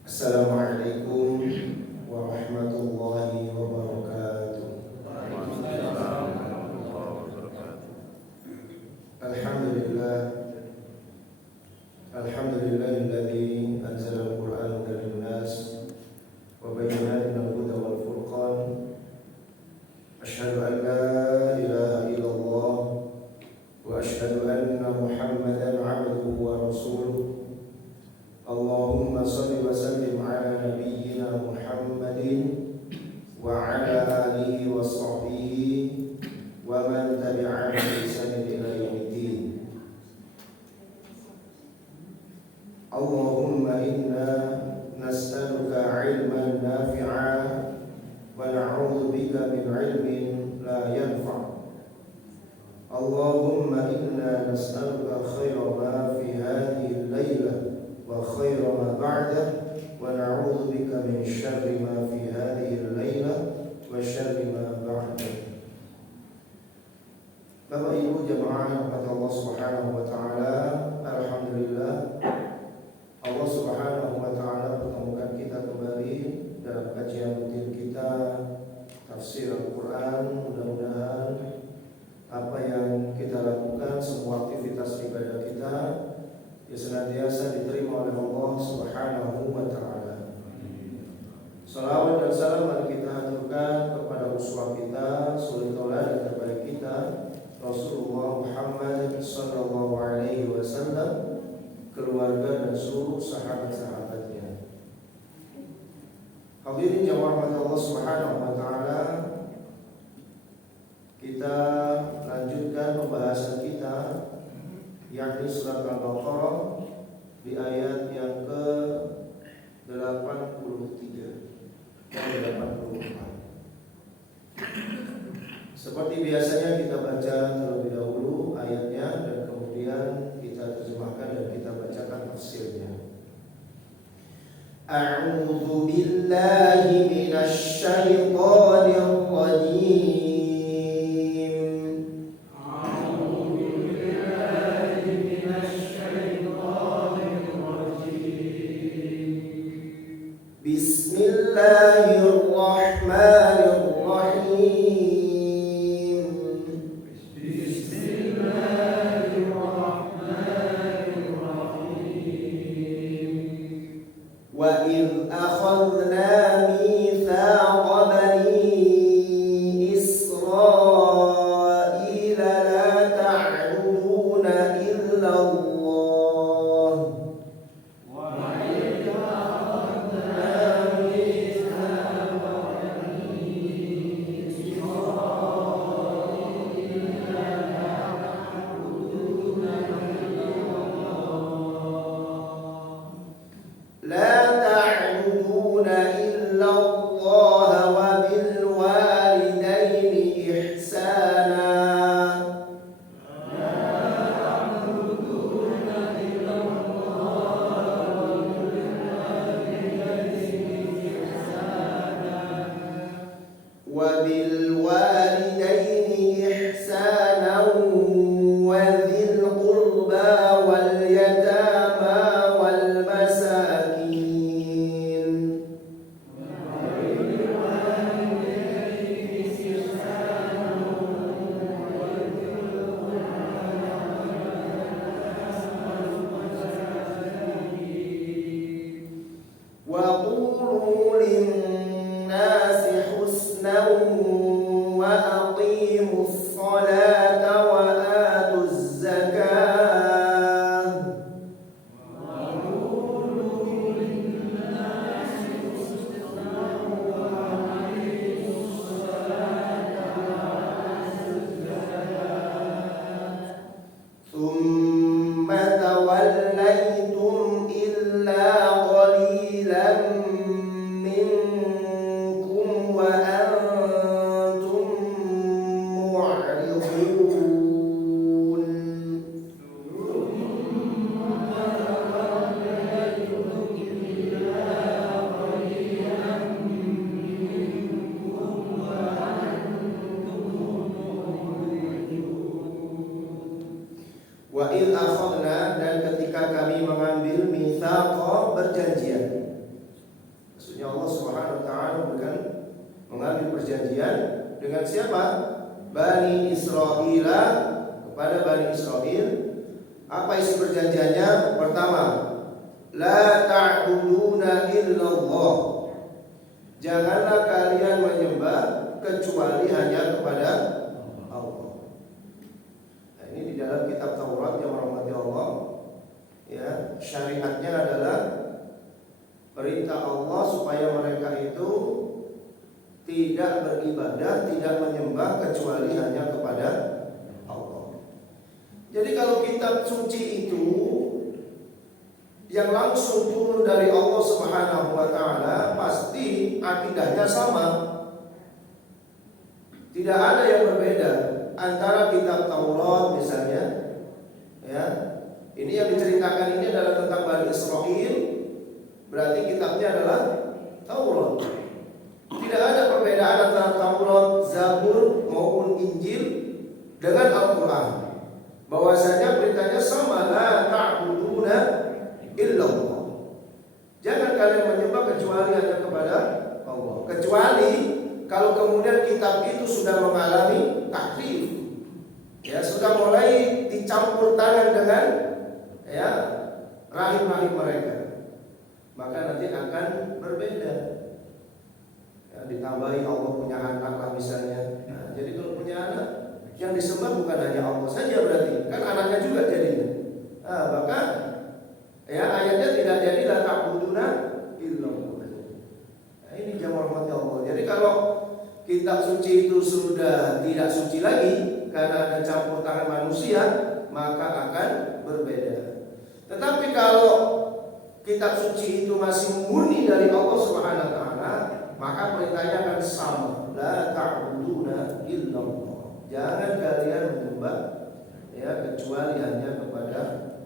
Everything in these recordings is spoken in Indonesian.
Assalamualaikum warahmatullahi wabarakatuh. Alhamdulillah, alhamdulillahilladzi anzala al-Qur'ana lin-nas wa bayyana minal huda wal furqan. Asyhadu an la ilaha illallah wa asyhadu anna Muhammadan 'abduhu wa rasuluh. Allahumma shalli wa sallim ala nabiyyina Muhammadin wa ala alihi wa sahbihi wa man tabi'ahum bi ihsan ila yaumiddin. Allahumma inna nas'aluka 'ilman nafi'a wa na'udzu bika min 'ilmin la yanfa'. Allahumma inna nas'aluka khayra ma fi hadhihi al-lailah wa khayra ma ba'dah wa na'udzu bika min syarri ma fi hadhihi al-lailah wa syarri ma ba'dah. Bapak Ibu jemaah rahmat Allah Subhanahu wa taala, alhamdulillah Allah Subhanahu wa taala pertemukan kita kembali dalam kajian rutin kita tafsir Al-Qur'an. Mudah-mudahan apa yang kita lakukan, semua aktivitas ibadah kita senantiasa diterima oleh Allah Subhanahu wa taala. Salawat dan salam mari kita haturkan kepada uswah kita, suri tauladan terbaik kita, Rasulullah Muhammad sallallahu alaihi wasallam, keluarga dan seluruh sahabat-sahabatnya. Hadirin jamaah Allah Subhanahu wa taala, kita lanjutkan pembahasan kita yakni surat Al-Baqarah di ayat yang ke-83 dan 84. Seperti biasanya kita baca terlebih dahulu ayatnya dan kemudian kita terjemahkan dan kita bacakan tafsirnya. A'udzu billahi minasy syaithanir rajim. Bismillahirrahmanirrahim. Bismillahirrahmanirrahim. Wa idh akhadna mitsaqa bani Israila la ta'buduna illa Allah. Wa idh akhadna, dan ketika kami mengambil mitsaqa, perjanjian. perjanjian dengan siapa? Bani Israil, kepada Bani Israil. Apa isi perjanjiannya? Pertama, la ta'buduna illallah. Janganlah kalian menyembah kecuali hanya kepada Allah. Nah, ini di dalam kitab Taurat yang merahmati Allah. Ya, syariatnya adalah perintah Allah supaya mereka itu tidak beribadah, tidak menyembah kecuali hanya kepada Allah. Jadi kalau kitab suci itu yang langsung turun dari Allah Subhanahu wa taala, pasti akidahnya sama. Tidak ada yang berbeda antara kitab Taurat misalnya, ya. Ini yang diceritakan ini adalah tentang Bani Israil, berarti kitabnya adalah Taurat. Tidak ada perbedaan antara Taurat, Zabur maupun Injil dengan Al-Quran. Bahwasanya beritanya sama, la ta'buduna illallah. Jangan kalian menyembah kecuali hanya kepada Allah. Kecuali kalau kemudian kitab itu sudah mengalami tahrif, ya, sudah mulai dicampur tangan dengan ya rahim-rahim mereka, maka nanti akan berbeda. Ya, ditambahi Allah punya anak lah misalnya. Nah, jadi kalau punya anak yang disembah bukan hanya Allah saja, berarti kan anaknya juga jadinya. Nah, maka ya ayatnya tidak jadi la ta'buduna illallah. Nah, ini jamaah rahmati Allah. Jadi kalau kitab suci itu sudah tidak suci lagi karena ada campur tangan manusia, maka akan berbeda. Tetapi kalau kitab suci itu masih murni dari Allah Subhanahu wa taala, maka perintahnya akan sama, la ta'buduna illallah. Jangan kalian menyembah ya kecuali hanya kepada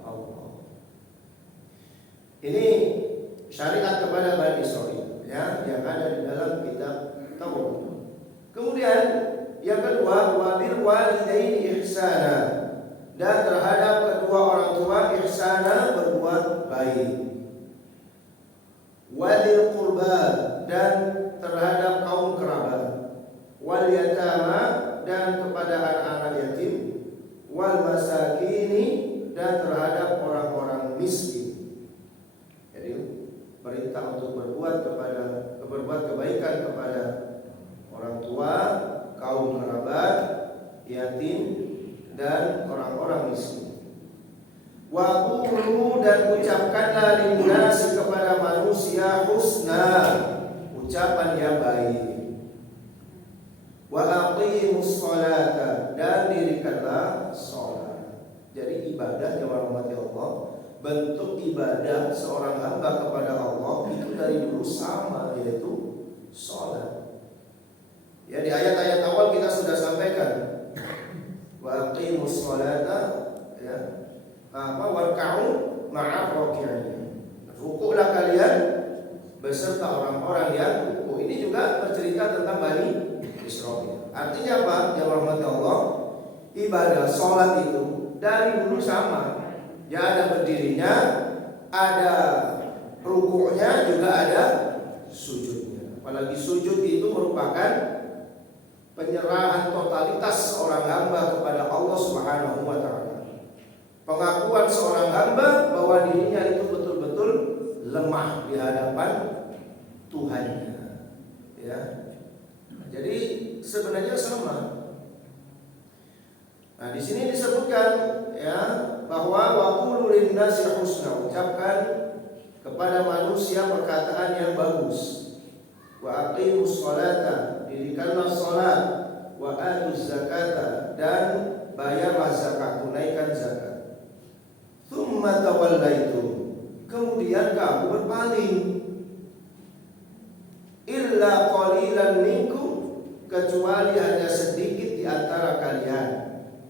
Allah. Ini syariat kepada Bani Israil, ya, yang ada di dalam kitab Taurat. Kemudian yang kedua, wabil walidaini ihsana, dan terhadap kedua orang tua ihsana, berbuat baik. Walil qurba, dan terhadap kaum kerabat. Wal yatama, dan kepada anak-anak yatim. Wal masakini, dan terhadap orang-orang miskin. Jadi perintah untuk berbuat kebaikan kepada orang tua, kaum kerabat, yatim, dan orang-orang miskin. Wa qulu, dan ucapkanlah linnasi, kepada manusia, husna, ucapan yang baik. Wa aqimus sholata, dan dirikanlah sholat. Jadi ibadah yang dirahmati Allah, bentuk ibadah seorang hamba kepada Allah itu dari dulu sama, yaitu sholat. Ya, di ayat-ayat awal kita sudah sampaikan, wa aqimus sholata, ya, warka'u ma'ar raki'in. Rukuklah kalian beserta orang-orang yang rukuk. Ini juga bercerita tentang Bani Israil. Artinya apa? Yang rahmat Allah, ibadah sholat itu dari dulu sama. Ya, ada berdirinya, ada rukuknya, juga ada sujudnya. Apalagi sujud itu merupakan penyerahan totalitas seorang hamba kepada Allah Subhanahu wa taala. Pengakuan seorang hamba bahwa dirinya itu betul-betul lemah di hadapan Tuhannya. Ya. Jadi sebenarnya sama. Nah, di sini disebutkan ya bahwa waqulu linnasi husna, ucapkan kepada manusia perkataan yang bagus. Wa aqimus sholata, dirikanlah salat. Wa atuz zakata, dan bayarlah zakat, tunaikan zakat. Tsumma tawallaitum, kemudian kamu berpaling. Illa qalilan minkum, kecuali hanya sedikit di antara kalian.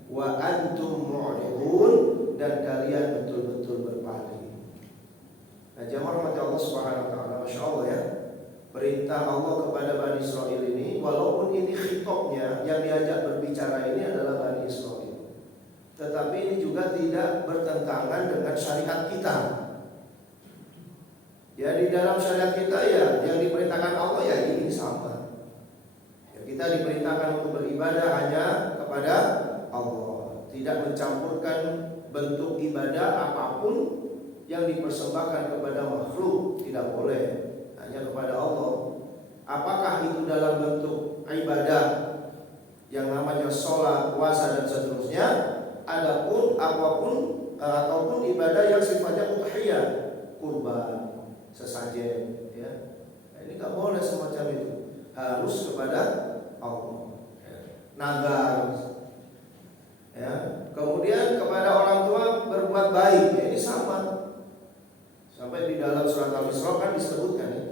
Wa antum mu'ridun, dan kalian betul-betul berpaling. Nah, jamaah rahmat Allah Subhanahu wa taala, Masya Allah ya. Perintah Allah kepada Bani Israil ini, walaupun ini khitabnya yang diajak berbicara ini adalah Bani Israil, tetapi ini juga tidak bertentangan dengan syariat kita. Ya, di dalam syariat kita ya yang diperintahkan Allah ya ini sama. Ya, Kita diperintahkan untuk beribadah hanya kepada Allah, tidak mencampurkan bentuk ibadah apapun yang dipersembahkan kepada makhluk, tidak boleh, hanya kepada Allah. Apakah itu dalam bentuk ibadah yang namanya sholat, puasa dan seterusnya, adapun apapun ataupun ibadah yang sifatnya udhiyah, kurban, sesajen, ya. Nah, ini nggak boleh semacam itu, harus kepada Allah. Nazar, ya. Kemudian kepada orang tua berbuat baik, ya, ini sama. Sampai di dalam surat Al-Isra kan disebutkan ya,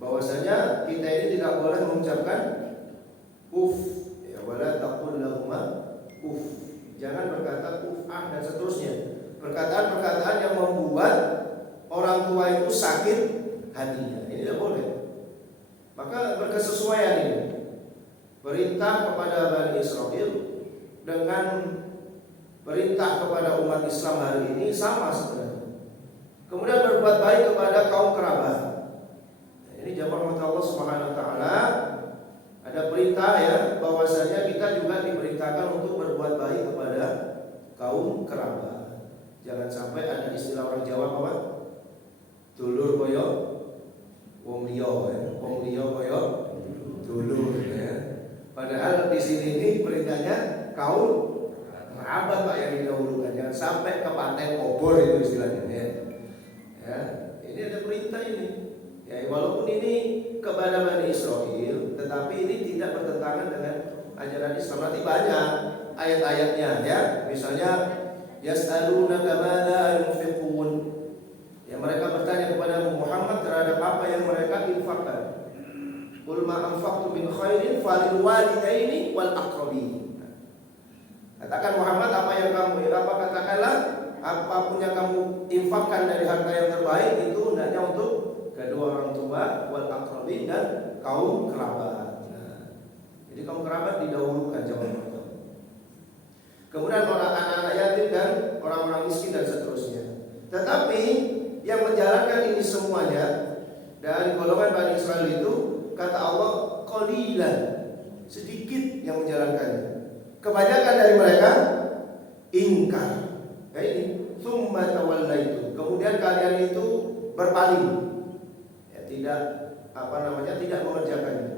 bahwasanya kita ini tidak boleh mengucapkan uf, ya, wala taqul lahuma uf. Jangan berkata uf dan seterusnya. Perkataan-perkataan yang membuat orang tua itu sakit hatinya. Ini tidak boleh. Maka berkesesuaian ini. Perintah kepada Bani Israel dengan perintah kepada umat Islam hari ini sama sebenarnya. Kemudian berbuat baik kepada kaum kerabat. Ini jamaah Allah Subhanahu wa taala, ada perintah ya, bahwasanya kita juga diperintahkan untuk berbuat baik kepada kaum kerabat. Jangan sampai ada istilah orang Jawa apa? Dulur boyo wong liya, wong liya boyo dulur ya. Padahal di sini ini perintahnya kaum kerabat Pak yang didahulukan. Jangan sampai ke pantai obor itu istilahnya ya. Ya, ini ada perintah ini. Ya, walaupun ini kepada Bani Israel, tetapi ini tidak bertentangan dengan ajaran Islam. Nanti banyak ayat-ayatnya ya. Misalnya yas'alunaka madza yunfiqun. Ya, mereka bertanya kepada Muhammad terhadap apa yang mereka infakkan. Qul ma anfaqtum min khairin falil walidaini wal aqrabin. Katakan Muhammad, katakanlah apapun yang kamu infakkan dari harta yang terbaik itu hendaknya untuk kedua orang tua, wal aqrabin, dan kaum kerabat. Nah, jadi kaum kerabat didahulukan jamaah. Kemudian orang anak-anak yatim dan orang-orang miskin dan seterusnya. Tetapi yang menjalankan ini semuanya dari golongan Bani Israel itu, kata Allah, qalilan, sedikit yang menjalankannya. Kebanyakan dari mereka ingkar. Nah ini, tsumma tawallaitu. Kemudian kalian itu berpaling. Ya, tidak mengerjakannya.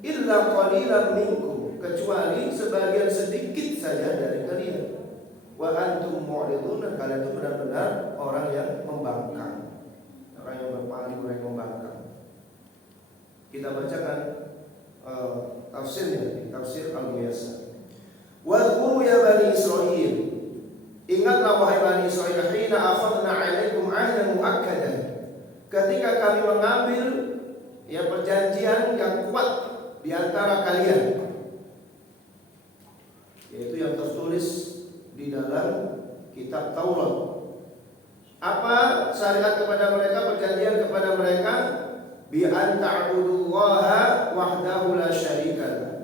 Illa qalilan minkum, kecuali sebagian sedikit saja dari kalian. Wa antum mu'ridun, kalian itu benar-benar orang yang membangkang. Orang yang berpaling, orang yang membangkang. Kita bacakan tafsirnya, tafsir Al-Muyassar. Wadhkuru ya Bani Israil, ingatlah wahai Bani Israil, hina akhadna 'alaikum 'ahdan mu'akkadan, ketika kami mengambil ya perjanjian yang kuat di antara kalian, yaitu yang tertulis di dalam kitab Taurat. Apa syariat kepada mereka, perjanjian kepada mereka? Bi an ta'budullaha wahdahu la syarika,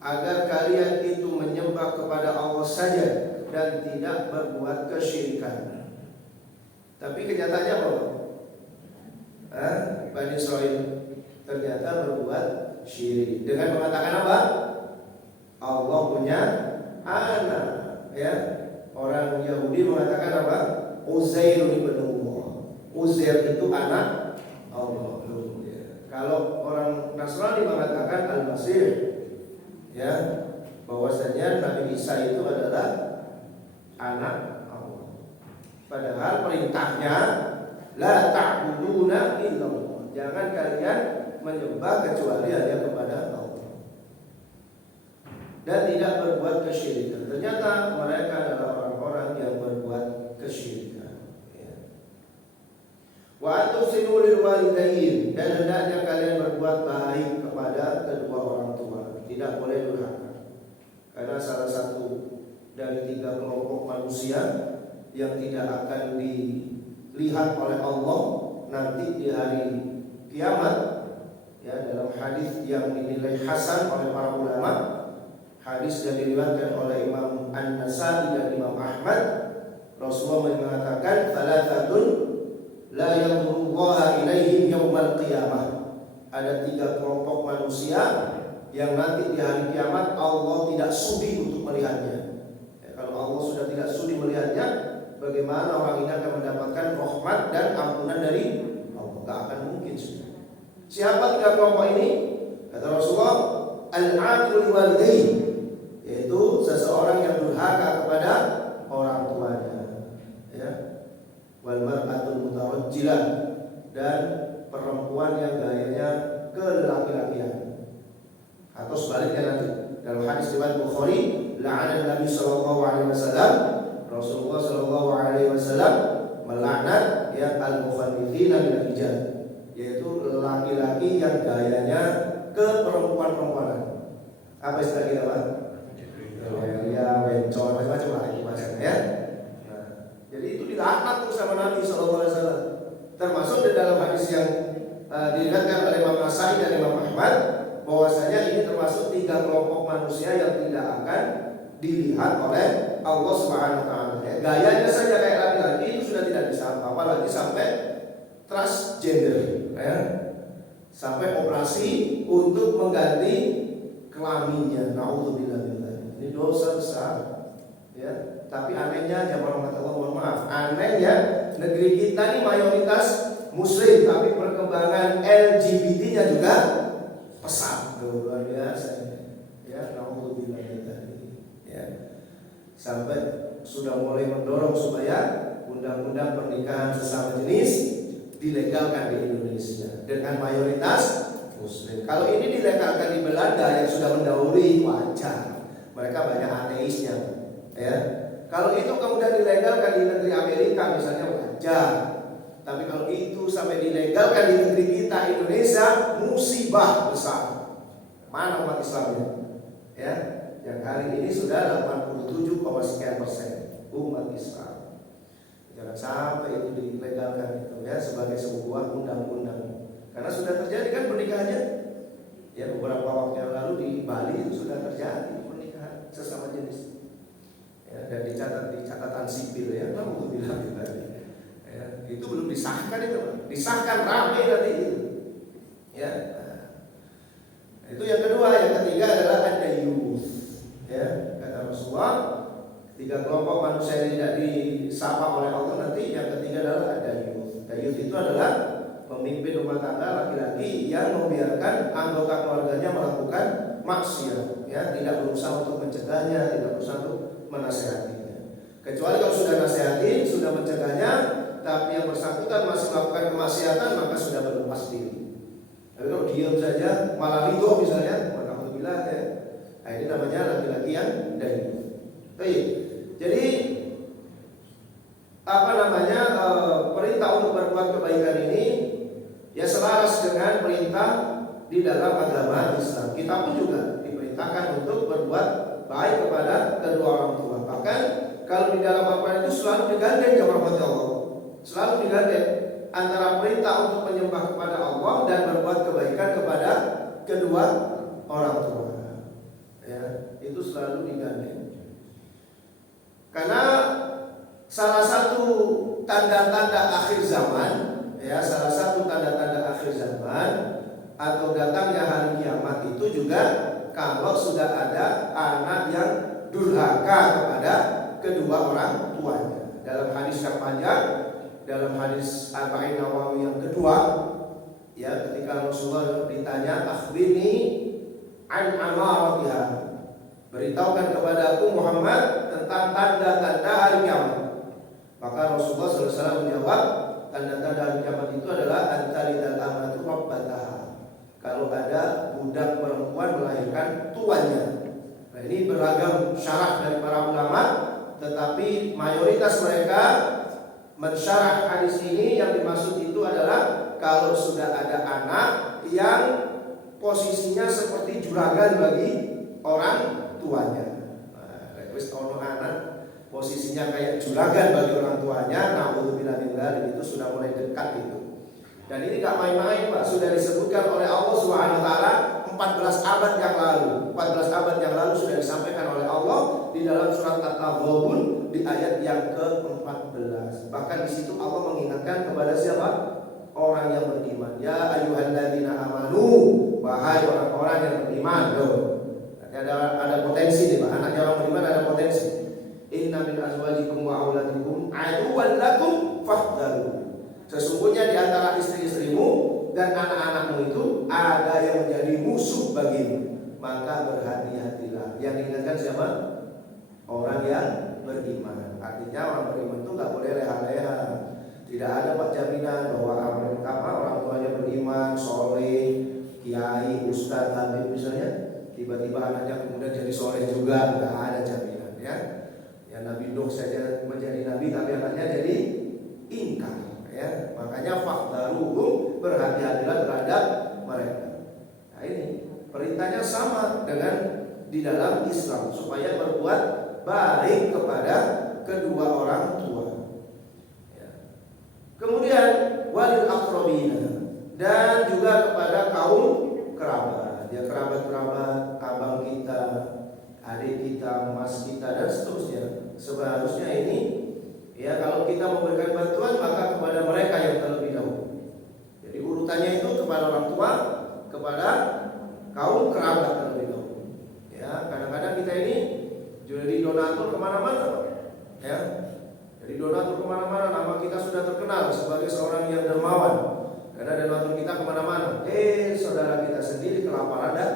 agar kalian itu menyembah kepada Allah saja dan tidak berbuat kesyirikan. Tapi kenyataannya apa? Bani Israil ternyata berbuat syirik dengan mengatakan apa? Allah punya anak, ya. Orang Yahudi mengatakan apa? Uzair ibn Allah. Uzair itu anak Allah. Kalau orang Nasrani mengatakan Al-Masih, ya, bahwasanya Nabi Isa itu adalah anak Allah. Padahal perintahnya la ta'buduna illallah, jangan kalian menyembah kecuali hanya kepada Allah dan tidak berbuat kesyirikan. Ternyata mereka adalah orang-orang yang berbuat kesyirikan. Wa atusilu lil walidain, dan hendaknya kalian berbuat baik kepada kedua orang tua, tidak boleh durhaka. Karena salah satu dari 3 kelompok manusia yang tidak akan dilihat oleh Allah nanti di hari kiamat, ya, dalam hadis yang dinilai hasan oleh para ulama, hadis yang diriwayatkan oleh Imam An-Nasa'i dan Imam Ahmad, Rasulullah mengatakan thalathatun la yanzurullaha ilaihim yaumal qiyamah. Ada 3 kelompok manusia yang nanti di hari kiamat Allah tidak sudi untuk melihatnya. Ya, kalau Allah sudah tidak sudi melihatnya, bagaimana orang ini akan mendapatkan rahmat dan ampunan dari Allah? Tidak akan mungkin sudah. Siapa 3 kelompok ini? Kata Rasulullah, al-'aqul walidayhi, yaitu seseorang yang durhaka kepada orang tuanya, ya. Wal mar'atul mutarajjilah, dan perempuan yang gayanya kelaki-lakian. Atau sebaliknya nanti dalam hadis riwayat Bukhari, la'ana Nabi sallallahu alaihi wasallam, Rasulullah sallallahu alaihi wasallam melaknat ya al-mukhanithina minal rijal, yaitu laki-laki yang gayanya ke perempuan-perempuanan. Apa istilah kita, Pak? Ya, bencong, macam-macam lah itu bahasanya ya. Nah, jadi itu dilaknat tuh sama Nabi sallallahu alaihi wasallam. Termasuk di dalam hadis yang diriwayatkan oleh Imam Nasai dan Imam Ahmad, bahwasanya ini termasuk 3 kelompok manusia yang tidak akan dilihat oleh Allah Subhanahu wa taala. Gayanya saja kayak laki-laki itu sudah tidak bisa, apalagi sampai transgender, ya. Sampai operasi untuk mengganti kelaminnya. Nauzubillah min dzalik. Ini dosa besar. Ya, tapi anehnya jamaah Allah, mohon maaf, anehnya negeri kita ini mayoritas muslim, tapi perkembangan LGBT-nya juga pesat, luar biasa. Ya, nauzubillah min dzalik. Ya. Sampai sudah mulai mendorong supaya undang-undang pernikahan sesama jenis dilegalkan di Indonesia dengan mayoritas muslim. Kalau ini dilegalkan di Belanda yang sudah mendahului, wajar. Mereka banyak ateisnya, ya. Kalau itu kemudian dilegalkan di negeri Amerika misalnya, wajar. Tapi kalau itu sampai dilegalkan di negeri kita Indonesia, musibah besar. Mana umat Islamnya? Ya, yang hari ini sudah 87,sekian% umat Islam. Jangan sampai itu dilegalkan itu ya sebagai sebuah undang-undang. Karena sudah terjadi kan pernikahannya. Ya, beberapa waktu yang lalu di Bali itu sudah terjadi pernikahan sesama jenis. Ya, dan dicatat di catatan sipil ya, alhamdulillah tadi. Ya, itu belum disahkan itu, Pak. Disahkan ramai nanti itu. Ya. Nah, itu yang kedua, yang ketiga adalah ad-dayyuth. Ya, kata Rasulullah, 3 kelompok manusia yang tidak disapa oleh Allah nanti. Yang ketiga adalah ad-dayyuth. Dayyuth itu adalah pemimpin rumah tangga laki-laki yang membiarkan anggota keluarganya melakukan maksiat, ya, tidak berusaha untuk mencegahnya, tidak berusaha untuk menasehatinya. Kecuali kalau sudah nasihatin, sudah mencegahnya, tapi yang bersangkutan masih melakukan kemaksiatan, maka sudah berlepas diri. Tapi kalau diam saja, malah ridho misalnya, maka alhamdulillah ya. Nah, ini namanya laki-laki yang dayyuth. Baik. Jadi perintah untuk berbuat kebaikan ini ya selaras dengan perintah di dalam agama Islam. Kita pun juga diperintahkan untuk berbuat baik kepada kedua orang tua. Bahkan kalau di dalam Al-Quran itu selalu digandeng kepada Allah, selalu digandeng antara perintah untuk menyembah kepada Allah dan berbuat kebaikan kepada kedua orang tua. Ya, itu selalu digandeng. Karena salah satu tanda-tanda akhir zaman, ya, salah satu tanda-tanda akhir zaman atau datangnya hari kiamat itu juga kalau sudah ada anak yang durhaka kepada kedua orang tuanya. Dalam hadis yang panjang, dalam hadis Arba'in Nawawi yang kedua, ya, ketika Rasulullah ditanya, akhbirni an amaratiha, beritahukan kepada aku Muhammad tentang tanda-tanda hari kiamat. Maka Rasulullah SAW menjawab, tanda-tanda hari kiamat itu adalah antalidal amatu rabbataha, kalau ada budak perempuan melahirkan tuannya. Nah, ini beragam syarah dari para ulama, tetapi mayoritas mereka mensyarah hadis ini, yang dimaksud itu adalah kalau sudah ada anak yang posisinya seperti juragan bagi orang tuanya. Wis ono anak posisinya kayak juragan bagi orang tuanya, naudzubillah min dzalik, itu sudah mulai dekat itu. Dan ini gak main-main, Pak, sudah disebutkan oleh Allah Subhanahu wa taala 14 abad yang lalu. 14 abad yang lalu sudah disampaikan oleh Allah di dalam surat At-Taghabun di ayat yang ke-14. Bahkan di situ Allah mengingatkan kepada siapa? Orang yang beriman. Ya ayyuhalladzina amanu, wahai orang-orang yang beriman. Loh, ada potensi nih Pak, anaknya orang beriman ada potensi. Inna min azwajikum wa auladikum aduwwan lakum fahdharu. Sesungguhnya di antara istri-istrimu dan anak-anakmu itu ada yang menjadi musuh bagimu, maka berhati-hatilah. Yang diingatkan siapa? Orang yang beriman. Artinya orang beriman itu nggak boleh leha-leha. Tidak ada Pak jaminan bahwa orang tuanya beriman, soleh, kiai, ustadz, habib misalnya, tiba-tiba anaknya kemudian jadi soleh juga, nggak ada jaminan ya. Ya Nabi Nuh saja menjadi nabi tapi anaknya jadi ingkar ya. Makanya fahdharuhum, berhati-hatilah terhadap mereka. Nah ini perintahnya sama dengan di dalam Islam supaya berbuat baik kepada kedua orang tua. Ya. Kemudian walil aqrabina, dan juga kepada kaum kerabat. Ya kerabat-kerabat, abang kita, adik kita, mas kita dan seterusnya. Seharusnya ini ya kalau kita memberikan bantuan maka kepada mereka yang terlebih dahulu. Jadi urutannya itu kepada orang tua, kepada kaum kerabat terlebih dahulu. Ya kadang-kadang kita ini jadi donatur kemana-mana, ya. Jadi donatur kemana-mana, nama kita sudah terkenal sebagai seorang yang dermawan. Karena donatur kita kemana-mana. Saudara kita sendiri kelaparan dan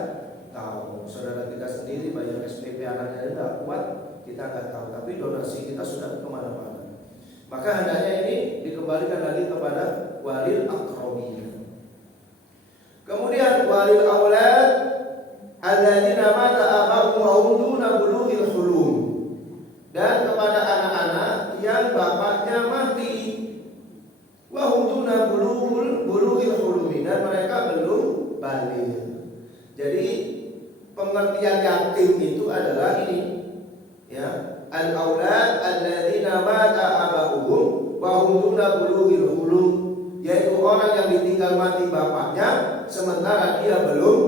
tahu. Saudara kita sendiri bayar SPP anaknya tidak kuat, kita nggak tahu. Tapi donasi kita sudah kemana-mana. Maka hendaknya ini dikembalikan lagi kepada walil aqrabin. Kemudian walil aulad alladzina mata abahum wa hum duna bulughil hulum, dan kepada anak-anak yang bapaknya mati wa hum duna bulughil hulum, dan mereka belum balik. Jadi pengertian yatim itu adalah ini ya, al aulad alladzina mata abahum wa hum duna bulughil hulum, yaitu orang yang ditinggal mati bapaknya sementara dia belum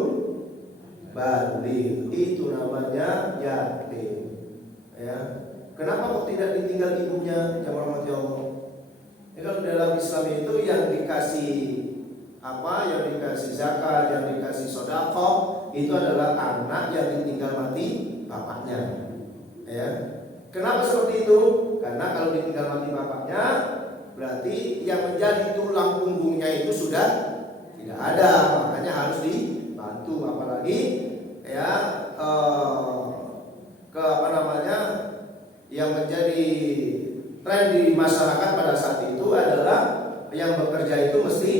balik, itu namanya yatim. Ya, kenapa kok tidak ditinggal ibunya? Yang rahmati Allah. Ya, kalau dalam Islam itu yang dikasih apa? Yang dikasih zakat, yang dikasih sedekah itu adalah anak yang ditinggal mati bapaknya. Ya, kenapa seperti itu? Karena kalau ditinggal mati bapaknya, berarti yang menjadi tulang punggungnya itu sudah tidak ada, makanya harus dibantu. Apalagi ya yang menjadi tren di masyarakat pada saat itu adalah yang bekerja itu mesti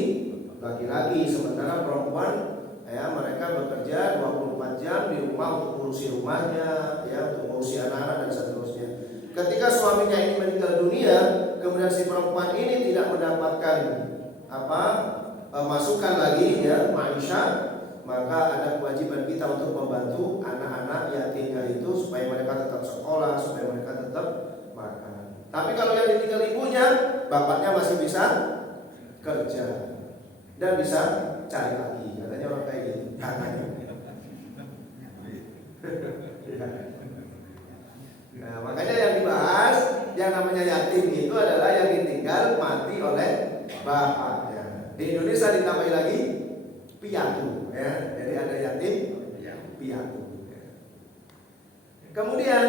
laki-laki, sementara perempuan ya mereka bekerja 24 jam di rumah untuk ngurusi rumahnya, ya untuk ngurusi anak-anak dan seterusnya. Ketika suaminya ini meninggal dunia, kemudian si perempuan ini tidak mendapatkan masukan lagi ya maisha, maka ada kewajiban kita untuk membantu anak-anak yatimnya itu supaya mereka tetap sekolah, supaya mereka tetap makan. Tapi kalau yang ditinggal ibunya, bapaknya masih bisa kerja dan bisa cari lagi. Katanya orang kayak gitu. Katanya. Nah, makanya yang dibahas yang namanya yatim itu adalah yang ditinggal mati oleh bapaknya. Di Indonesia ditambahi lagi piatu, ya. Jadi ada yatim piatu. Kemudian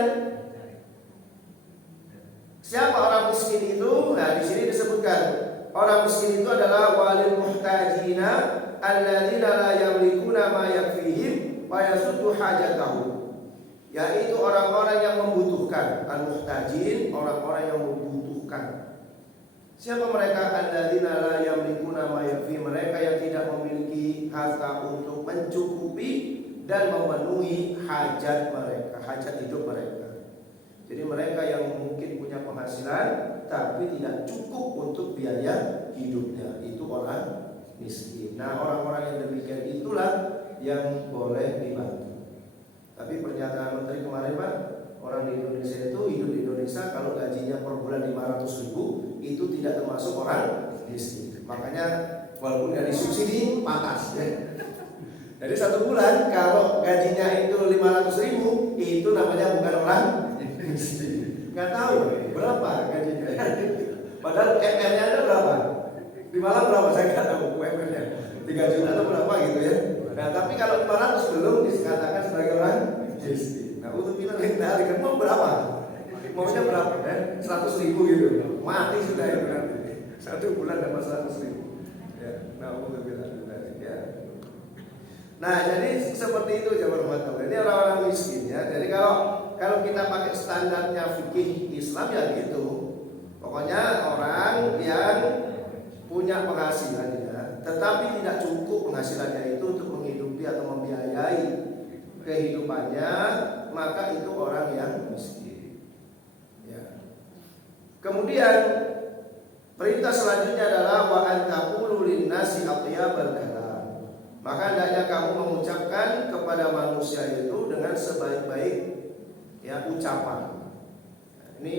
siapa orang miskin itu? Nah, di sini disebutkan orang miskin itu adalah walil muhtajina alladzina la yamlikuna ma yakfihim wa yasuddu hajatahum. Yaitu orang-orang yang membutuhkan, al-muhtajin, orang-orang yang membutuhkan. Siapa mereka? Alladzina la yamlikuna ma yakfi, mereka yang tidak memiliki harta untuk mencukupi dan memenuhi hajat mereka, hajat hidup mereka. Jadi mereka yang mungkin punya penghasilan tapi tidak cukup untuk biaya hidupnya, itu orang miskin. Nah, orang-orang yang demikian itulah yang boleh dibantu. Tapi pernyataan Menteri kemarin Pak, orang di Indonesia itu hidup di Indonesia kalau gajinya per bulan 500.000 itu tidak termasuk orang miskin. Makanya walaupun nggak disubsidi pantas ya. Jadi satu bulan kalau gajinya itu 500.000 itu namanya bukan orang miskin. Nggak tahu berapa gajinya. Padahal UMR-nya ada berapa? Di Malang berapa? Saya nggak tahu UMR-nya. 3 juta atau berapa gitu ya. Nah, tapi kalau 500 belum dikatakan sebagai orang miskin. Nah untuk bilang dari kan mau berapa? Maunya berapa? 100.000 gitu. Mati sudah itu nanti. 1 bulan dapat 100.000. Ya, nah untuk bilang dari ya. Nah jadi seperti itu jamaah Allah. Ini orang-orang miskin ya. Jadi kalau kita pakai standarnya fikih Islam ya gitu. Pokoknya orang yang punya penghasilannya, tetapi tidak cukup penghasilannya itu untuk menghidupi atau membiayai kehidupannya, maka itu orang yang miskin. Ya. Kemudian perintah selanjutnya adalah wa antaqulu linnasi atyabal kalam. Maka hendaknya kamu mengucapkan kepada manusia itu dengan sebaik-baik ya ucapan. Ini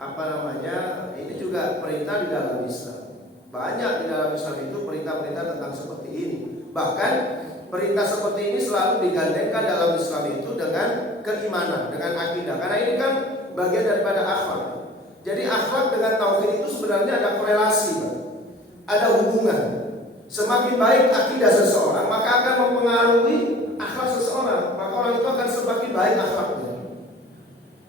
apa namanya? Ini juga perintah di dalam Islam. Banyak di dalam Islam itu perintah-perintah tentang seperti ini. Bahkan perintah seperti ini selalu digandengkan dalam Islam itu dengan keimanan, dengan akidah. Karena ini kan bagian daripada akhlak. Jadi akhlak dengan tauhid itu sebenarnya ada korelasi, ada hubungan. Semakin baik akidah seseorang, maka akan mempengaruhi akhlak seseorang. Maka orang itu akan semakin baik akhlaknya.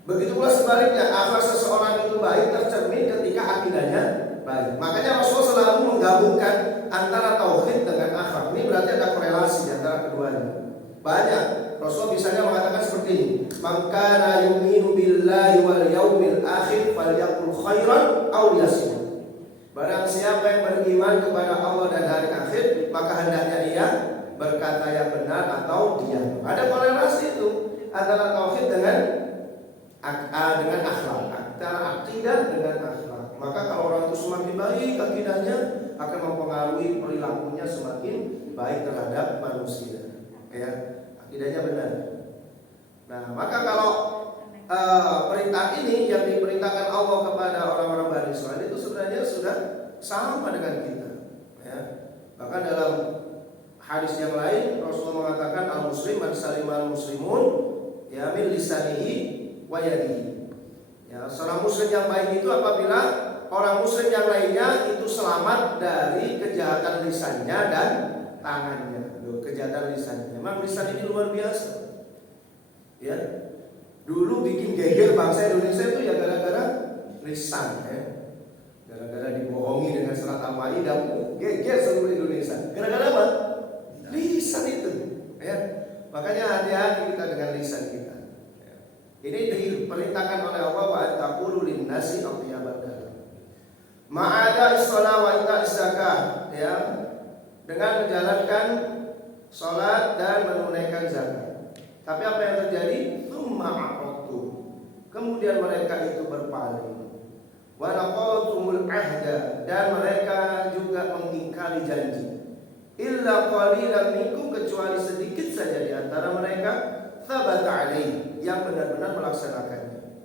Begitu pula sebaliknya, akhlak seseorang itu baik tercermin ketika akidahnya baik. Makanya Rasulullah selalu menggabungkan antara tauhid dengan akhlak. Ini berarti ada korelasi di antara keduanya. Banyak. Rasulullah misalnya mengatakan seperti ini: "Man kana yu'minu billahi wal yaumil akhir falyaqul khairan aw liyasmut." Barang siapa yang beriman kepada Allah dan hari akhir, maka hendaknya dia berkata yang benar atau diam. Ada korelasi itu antara tauhid dengan akhlak, antara akidah dengan akhlak. Maka kalau orang itu semakin baik akidahnya, akan mempengaruhi perilakunya semakin baik terhadap manusia. Ya, akidahnya benar. Nah, maka kalau perintah ini yang diperintahkan Allah kepada orang-orang Bani Israil itu sebenarnya sudah sama dengan kita. Ya. Bahkan dalam hadis yang lain Rasulullah mengatakan al-muslim man salimal muslimun ya min lisanihi wa yadihi. Ya, seorang muslim yang baik itu apabila orang muslim yang lainnya itu selamat dari kejahatan lisannya dan tangannya. Kejahatan lisannya. Memang lisan ini luar biasa. Ya. Dulu bikin geger bangsa Indonesia itu ya gara-gara lisan ya. Gara-gara dibohongi dengan surat Al-Maidah, geger seluruh Indonesia. Gara-gara apa? Lisan itu ya. Makanya hati-hati kita dengan lisan kita ya. Ini diperintahkan oleh Allah wa taqulu linnasi atyabal kalam. Ma'ada is-shalah wa ita'iz zakah ya. Dengan menjalankan salat dan menunaikan zakat. Tapi apa yang terjadi? Kemudian mereka itu berpaling. Wa naqadtumul ahda, dan mereka juga mengingkari janji. Illa qalilan minkum, kecuali sedikit saja di antara mereka tsabata alaihi, yang benar-benar melaksanakannya.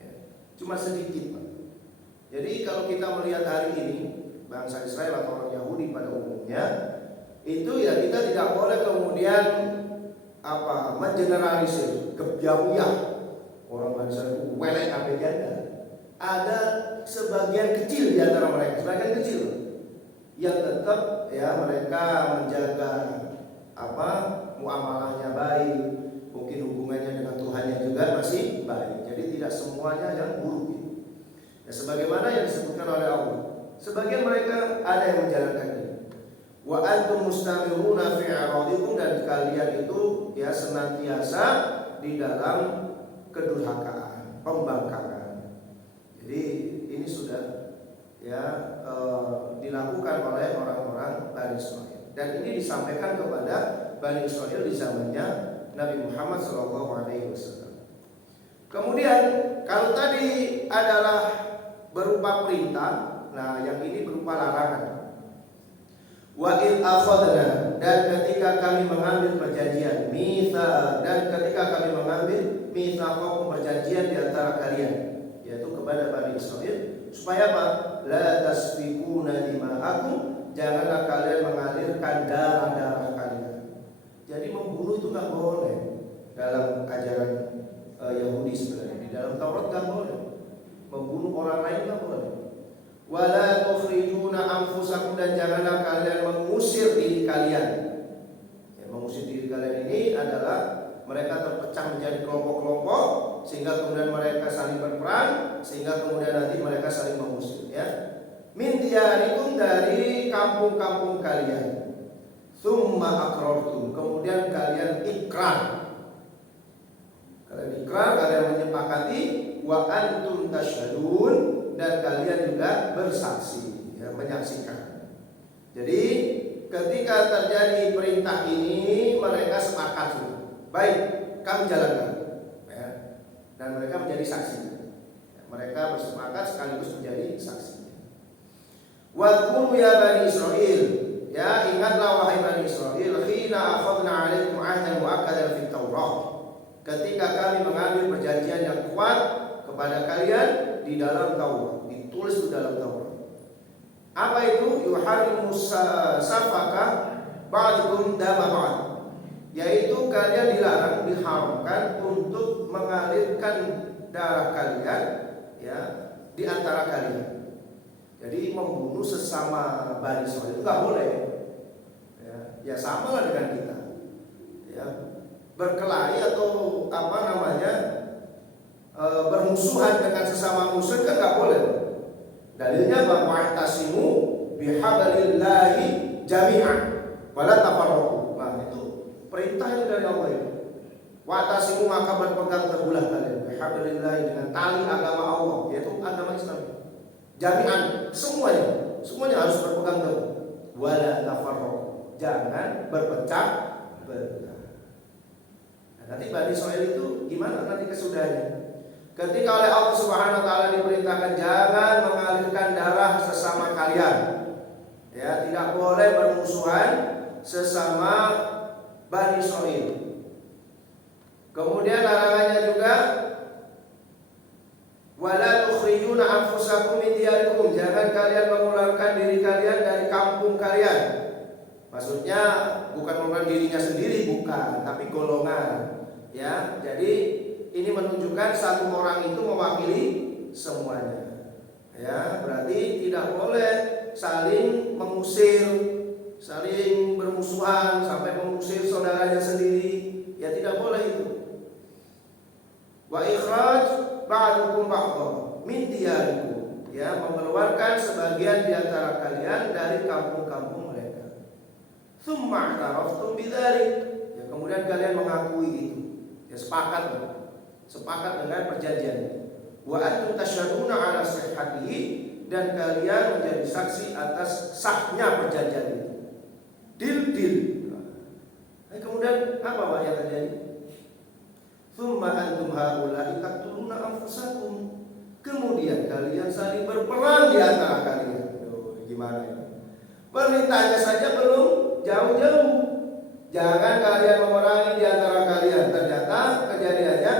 Ya, cuma sedikit, Pak. Jadi kalau kita melihat hari ini bangsa Israel atau orang Yahudi pada umumnya, itu ya kita tidak boleh kemudian mengeneralisir, kebiayaan orang bangsa itu welek abeganda. Ada sebagian kecil di antara mereka, sebagian kecil yang tetap ya mereka menjaga muamalahnya baik, mungkin hubungannya dengan Tuhannya juga masih baik. Jadi tidak semuanya yang buruk. Ya, sebagaimana yang disebutkan oleh Allah, sebagian mereka ada yang menjalankan ini. Wa antum mustamiruna fi aradikum, dan kalian itu ya senantiasa di dalam kedurhakaan, pembangkangan. Jadi ini sudah ya dilakukan oleh orang-orang Bani Israil, dan ini disampaikan kepada Bani Israil di zamannya Nabi Muhammad SAW. Kemudian kalau tadi adalah berupa perintah, nah yang ini berupa larangan. Wa in akhadna, dan ketika kami mengambil perjanjian, dan ketika kami mengambil mitsaqakum, perjanjian di antara kalian, yaitu kepada Bani Israil, supaya apa? La tasfikuna dima'akum, janganlah kalian mengalirkan darah-darah kalian. Jadi membunuh itu enggak boleh dalam ajaran Yahudi sebenarnya. Di dalam Taurat enggak boleh. Membunuh orang lain enggak boleh. Wala tukhrijuna anfusakum, dan janganlah kalian mengusir diri kalian. Ya, mengusir diri kalian ini adalah mereka terpecah menjadi kelompok-kelompok, sehingga kemudian mereka saling berperang, sehingga kemudian nanti mereka saling mengusir, ya. Min diyarikum, dari kampung-kampung kalian. Tsumma aqrartum, kemudian kalian ikrar. Kalian ikrar, kalian menyepakati, wa antum tasyhadun, dan kalian juga bersaksi, ya, menyaksikan. Jadi ketika terjadi perintah ini, mereka sepakat, baik, kami jalankan, ya. Dan mereka menjadi saksi, ya, mereka bersepakat sekaligus menjadi saksi. Wadhkuru ya Bani Israil, ya, ingatlah wahai Bani Israil, khina akhadna 'alaikum 'ahdan mu'akkadan fit Taurah, ketika kami mengambil perjanjian yang kuat kepada kalian di dalam Taurat, ditulis di dalam Taurat. Apa itu? Yuharimu safaka ba'dukum dama ba'd, yaitu kalian dilarang, diharamkan untuk mengalirkan darah kalian, ya, di antara kalian. Jadi membunuh sesama Bani Israil itu nggak boleh, ya sama lah dengan kita, ya, berkelahi atau apa namanya, bermusuhan dengan sesama musuh kan nggak boleh. Dalilnya bahwa tasimu bihablillahi jami'an wala tafarraqu. Nah, itu perintah itu dari Allah itu. Wa tasimu, maka berpegang teguhlah kalian bihablillahi, dengan tali agama Allah, yaitu agama Islam. Jami'an, semuanya harus berpegang teguh. Wala tafarraqu, jangan berpecah belah. Nah, nanti Bani Israil itu gimana nanti kesudahannya? Ketika oleh Allah Subhanahu wa taala diperintahkan jangan mengalirkan darah sesama kalian, ya, tidak boleh bermusuhan sesama Bani Israil. Kemudian larangannya juga wala tukhrijuna anfusakum min diyarikum, jangan kalian mengeluarkan diri kalian dari kampung kalian. Maksudnya bukan mengeluarkan dirinya sendiri, bukan, tapi golongan, ya. Jadi ini menunjukkan satu orang itu mewakili semuanya, ya. Berarti tidak boleh saling mengusir, saling bermusuhan sampai mengusir saudaranya sendiri, ya, tidak boleh itu. Wa ikhraj ba'dukum ba'dha min diyarikum, ya, mengeluarkan sebagian di antara kalian dari kampung-kampung mereka. Tsumma i'taraftum bidzalik, ya, kemudian kalian mengakui itu, ya, sepakat dengan perjanjian. Wa antum tasyhaduna 'ala sihhatihi, dan kalian menjadi saksi atas sahnya perjanjian itu. Deal. Nah, kemudian apa Pak yang terjadi? Tsumma antum haula'i taqtuluna anfusakum, kemudian kalian saling berperang di antara kalian. Gimana ini? Perintahnya saja belum jauh-jauh, jangan kalian memerangi di antara kalian. Ternyata kejadiannya,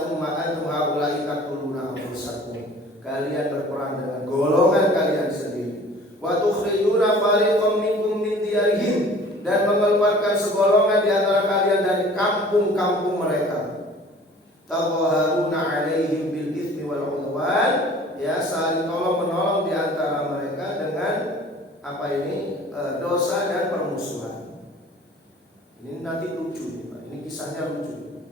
tsumma antum haula'i taqtuluna anfusakum, kalian berperang dengan golongan kalian sendiri. Wa tukhrijuna fariqam minkum min diyarihim, dan mengeluarkan segolongan di antara kalian dari kampung-kampung mereka. Tadhaharuna 'alaihim bil itsmi wal 'udwan, ya, saling tolong-menolong di antara mereka dengan apa ini? Dosa dan permusuhan. Ini nanti lucu nih, Pak. Ini kisahnya lucu.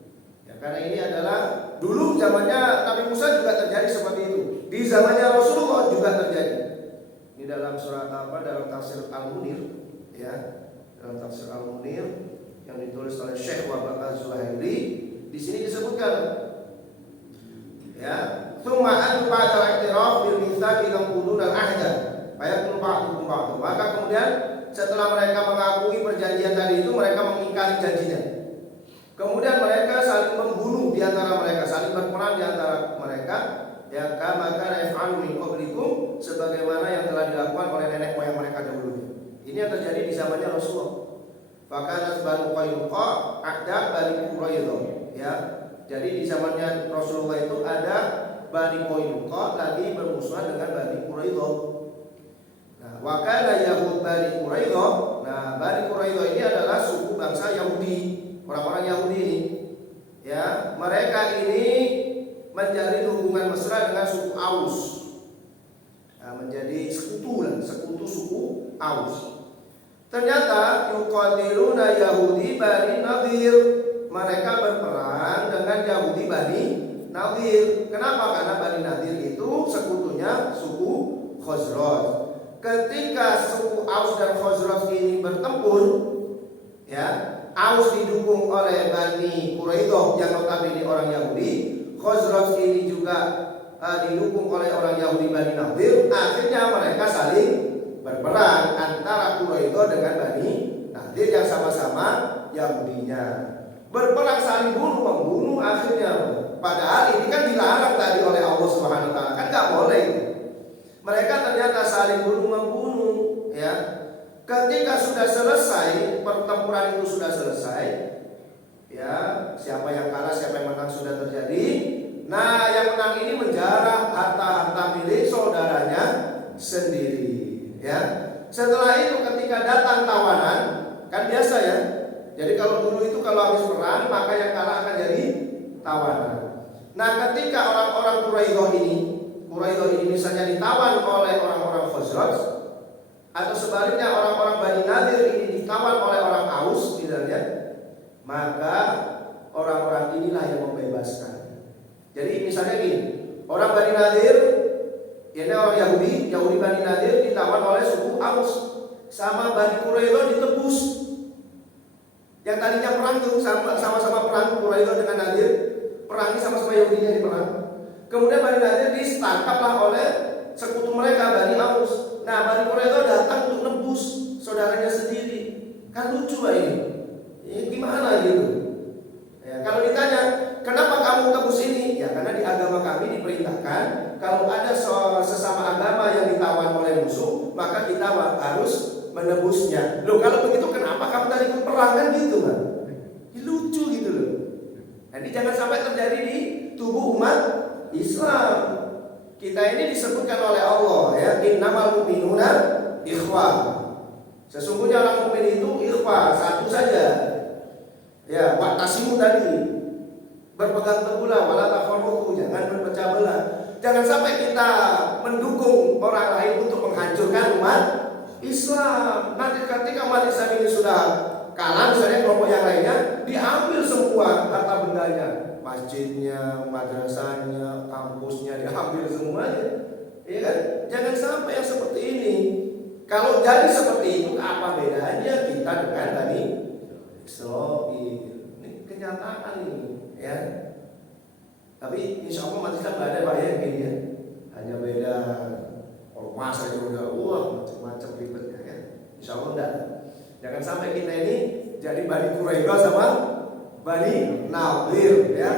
Ya, karena ini adalah dulu zamannya Nabi Musa juga terjadi seperti itu. Di zamannya Rasulullah juga terjadi. Ini dalam surat apa? Dalam tafsir Al-Munir, ya. Dalam tafsir Al-Munir yang ditulis oleh Syekh Wahab Az-Zuhairi, di sini disebutkan, ya, tsumma an ba'da i'tiraf bil mitsaqi yanquduna al-ahda fa yakunu ba'dukum ba'd. Maka kemudian setelah mereka mengakui perjanjian tadi itu, mereka mengingkari janjinya. Kemudian mereka saling membunuh di antara mereka, saling berperang di antara mereka, ya, kama kana yaf'alu min qablikum, sebagaimana yang telah dilakukan oleh nenek moyang mereka dahulu. Ini yang terjadi di zamannya Rasulullah. Fakanat Banu Qaynuqa ahda Bani Quraidah, ya. Jadi di zamannya Rasulullah itu ada Bani Qaynuqa lagi bermusuhan dengan Bani Quraidah. Nah, wa kana Yahud Bani Quraidah. Nah, Bani Quraidah ini adalah suku bangsa Yahudi, orang-orang Yahudi ini. Ya, mereka ini menjalin hubungan mesra dengan suku Aus. Nah, menjadi sekutu suku Aus. Ternyata yuqatiluna Yahudi Bani Nadir. Mereka berperang dengan Yahudi Bani Nadir. Kenapa? Karena Bani Nadir itu sekutunya suku Khazraj. Ketika suku Aus dan Khazraj ini bertempur, ya, Aus didukung oleh Bani Quraidah yang notabene orang Yahudi, Khazraj ini juga didukung oleh orang Yahudi Bani Nadir. Akhirnya mereka saling berperang antara Quraidah dengan Bani Nadir yang sama-sama Yahudinya. Berperang saling bunuh membunuh akhirnya. Padahal ini kan dilarang tadi oleh Allah Subhanahu wa taala. Kan enggak boleh. Mereka ternyata saling bunuh membunuh, ya. Ketika sudah selesai, pertempuran itu sudah selesai, ya, siapa yang kalah, siapa yang menang sudah terjadi. Nah, yang menang ini menjarah harta-harta milik saudaranya sendiri, ya. Setelah itu ketika datang tawanan, kan biasa ya. Jadi kalau dulu itu kalau habis perang maka yang kalah akan jadi tawanan. Nah, ketika orang-orang Quraidah ini misalnya ditawan oleh orang-orang Khazraj, atau sebaliknya orang-orang Bani Nadir ini ditawan oleh orang Aus misalnya, maka orang-orang inilah yang membebaskan. Jadi misalnya gini, orang Bani Nadir, ini orang Yahudi Bani Nadir ditawan oleh suku Aus, sama Bani Quraidah ditebus. Yang tadinya perang tuh sama-sama perang Quraidah dengan Nadir, perangnya sama-sama Yahudinya di perang. Kemudian Bani Nadir ditangkaplah oleh sekutu mereka Bani Aus. Nah, Bani Quraidah datang untuk nebus saudaranya sendiri. Kan lucu ini. Ini gimana gitu? Ya, kalau ditanya, kenapa kamu tebus ini? Ya, karena di agama kami diperintahkan kalau ada sesama agama yang ditawan oleh musuh, maka kita harus menebusnya. Loh, kalau begitu kenapa kamu tadi ikut perang kan gitu kan? Ini lucu gitu loh. Jadi jangan sampai terjadi di tubuh umat Islam. Kita ini disebutkan oleh Allah, ya, innamal mu'minuna ikhwah. Sesungguhnya orang mukmin itu ikhwah, satu saja. Ya, wa'tasimu tadi. Berpegang teguhlah, wala tafarraqu, jangan berpecah belah. Jangan sampai kita mendukung orang lain untuk menghancurkan umat Islam. Nanti ketika umat Islam ini sudah kalah, misalnya kelompok yang lainnya, diambil semua harta bendanya, masjidnya, madrasahnya, kampusnya, diambil semuanya. Iya kan? Jangan sampai yang seperti ini. Kalau jadi seperti itu, apa bedanya kita dengan Bani Israil? Ini kenyataan ini, ya. Tapi insya Allah umat Islam nggak ada bahaya yang gini ya. Hanya beda ormas saja udah macam-macam ribetnya ya. Insya Allah enggak. Jangan sampai kita ini jadi Bani Quraidah sama Bani Nadir, ya,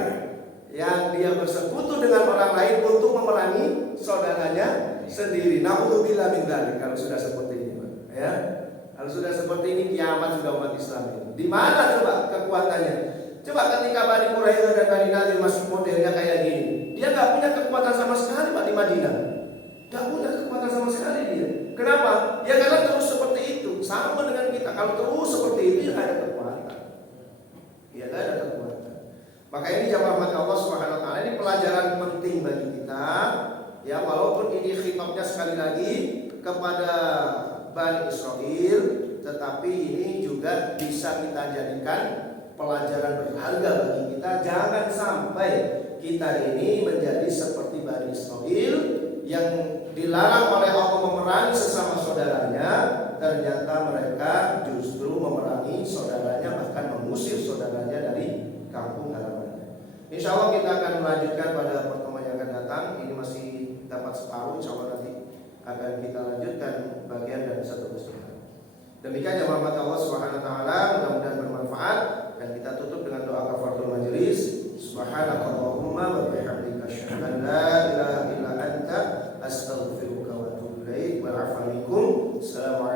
yang dia bersekutu dengan orang lain untuk memerangi saudaranya sendiri. Naudzubillah min dzalik. Kalau sudah seperti ini, ya. Kalau sudah seperti ini kiamat sudah umat Islam ini. Di mana coba kekuatannya? Coba ketika Bani Quraidah dan Bani Nadir masuk modelnya kayak gini, dia nggak punya kekuatan sama sekali Pak di Madinah. Nggak punya kekuatan sama sekali dia. Kenapa? Ya karena terus seperti itu. Sama dengan kita. Kalau terus seperti itu ya nggak ada kekuatan. Ya nggak ada kekuatan. Maka ini jamaah rahmat Allah Subhanahu wa taala, ini pelajaran penting bagi kita. Ya, walaupun ini khitabnya sekali lagi kepada Bani Israil, tetapi ini juga bisa kita jadikan pelajaran berharga bagi kita. Jangan sampai kita ini menjadi seperti Bani Israil yang dilarang oleh Allah memerangi sesama saudaranya, ternyata mereka justru memerangi saudaranya, bahkan mengusir saudaranya dari kampung halamannya. Insya Allah kita akan melanjutkan pada pertemuan yang akan datang. Ini masih dapat separuh, insya Allah nanti akan kita lanjutkan bagian dan seterusnya. Demikian ya rahmat Allah Subhanahu wa taala, mudah-mudahan bermanfaat, dan kita tutup dengan doa kafaratul majelis. Subhanakallahumma wa bihamdika asyhadu an la ilaha illa anta astaghfiruka wa atubu ilaik. Wa 'afwa minkum. Assalamualaikum.